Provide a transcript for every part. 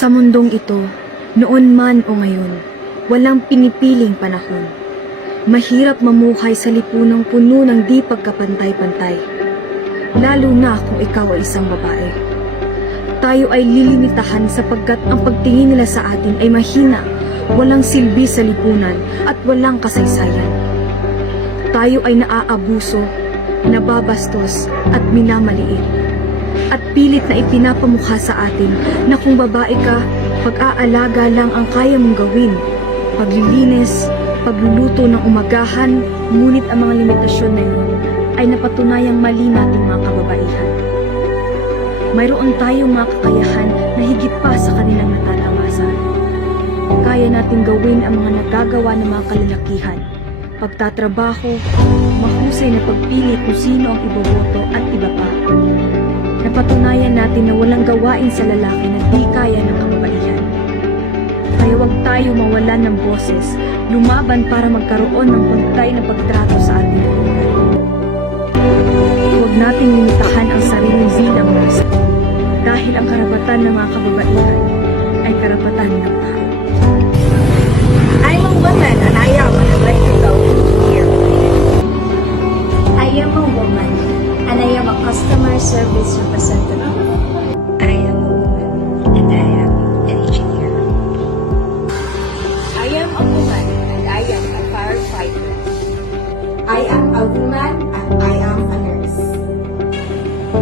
Sa mundong ito, noon man o ngayon, walang pinipiling panahon. Mahirap mamuhay sa lipunang puno ng di pagkapantay-pantay, lalo na kung ikaw ay isang babae. Tayo ay lilimitahan sapagkat ang pagtingin nila sa atin ay mahina, walang silbi sa lipunan at walang kasaysayan. Tayo ay naaabuso, nababastos at minamaliit. At pilit na ipinapamukha sa atin na kung babae ka, pag-aalaga lang ang kaya mong gawin. Paglilinis, pagluluto ng umagahan, ngunit ang mga limitasyon na yun ay napatunayang mali nating mga kababaihan. Mayroon tayong mga kakayahan na higit pa sa kanilang natatamasan. Kaya nating gawin ang mga nagagawa ng mga kalalakihan. Pagtatrabaho, mahusay na pagpili kung sino ang iboboto at iba pa. Napatunayan natin na walang gawain sa lalaki na di kaya ng kababaihan. Kaya huwag tayo mawalan ng boses, lumaban para magkaroon ng pantay na pagtrato sa ating komunidad. Huwag nating limitahan ang sariling bilang nasa, dahil ang karapatan ng mga kababaihan ay karapatan ng tao. I'm a woman and I am an electrical engineer. I am a woman and I am a customer service representative. I am a woman and I am an engineer. I am a woman and I am a firefighter. I am a woman and I am a nurse.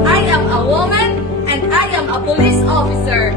I am a woman and I am a police officer.